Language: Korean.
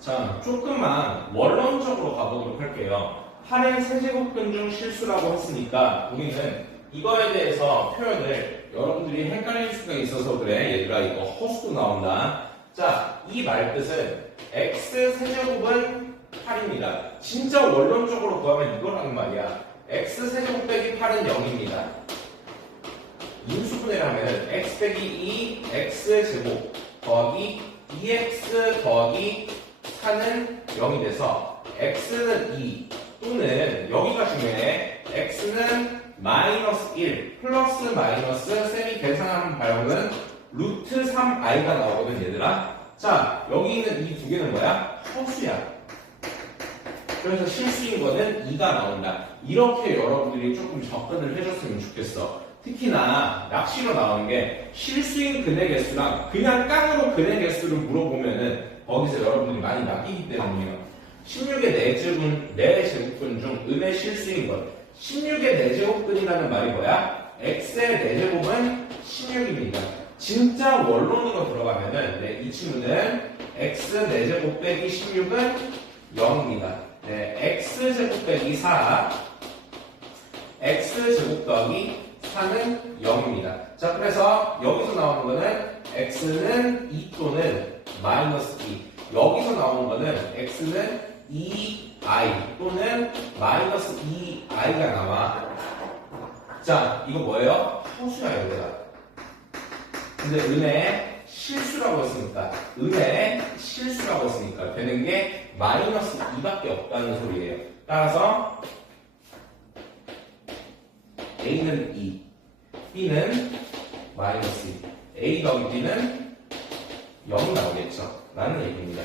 자, 조금만 원론적으로 가보도록 할게요. 8의 세제곱근 중 실수라고 했으니까 우리는 이거에 대해서 표현을 여러분들이 헷갈릴 수가 있어서 그래. 얘들아, 이거 허수도 나온다. 자, 이 말뜻은 x 세제곱은 8입니다. 진짜 원론적으로 구하면 이거라는 말이야. x 세제곱 빼기 8은 0입니다. 인수분해를 하면 x 빼기 2 x 제곱 더하기 2x 더하기 4는 0이 돼서 x는 2 또는 여기가 중요해. x는 마이너스 1 플러스 마이너스 쌤이 계산한 발음은 루트 3i가 나오거든 얘들아. 자 여기 있는 이 두 개는 뭐야? 허수야. 그래서 실수인 거는 2가 나온다. 이렇게 여러분들이 조금 접근을 해줬으면 좋겠어 특히나 낚시로 나오는 게 실수인 근의 개수랑 그냥 깡으로 근의 개수를 물어보면은 거기서 여러분들이 많이 낚이기 때문이에요. 16의 4제곱은, 4제곱근 중 음의 실수인 것. 16의 4제곱근이라는 말이 뭐야? x의 4제곱은 16입니다. 진짜 원론으로 들어가면은 네, 이 친구는 x 4제곱 빼기 16은 0입니다. 네, x제곱 빼기 4 x제곱 더하기 4는 0입니다. 자, 그래서 여기서 나오는 거는 x는 2 또는 마이너스 2. 여기서 나오는 거는 x는 2i 또는 마이너스 2i가 나와. 자, 이거 뭐예요? 허수야, 여기가. 근데 은의 실수라고 했으니까, 은의 실수라고 했으니까 되는 게 마이너스 2밖에 없다는 소리예요. 따라서 A는 2, B는 마이너스 2, A 더하기 B는 0이 나오겠죠. 라는 얘기입니다.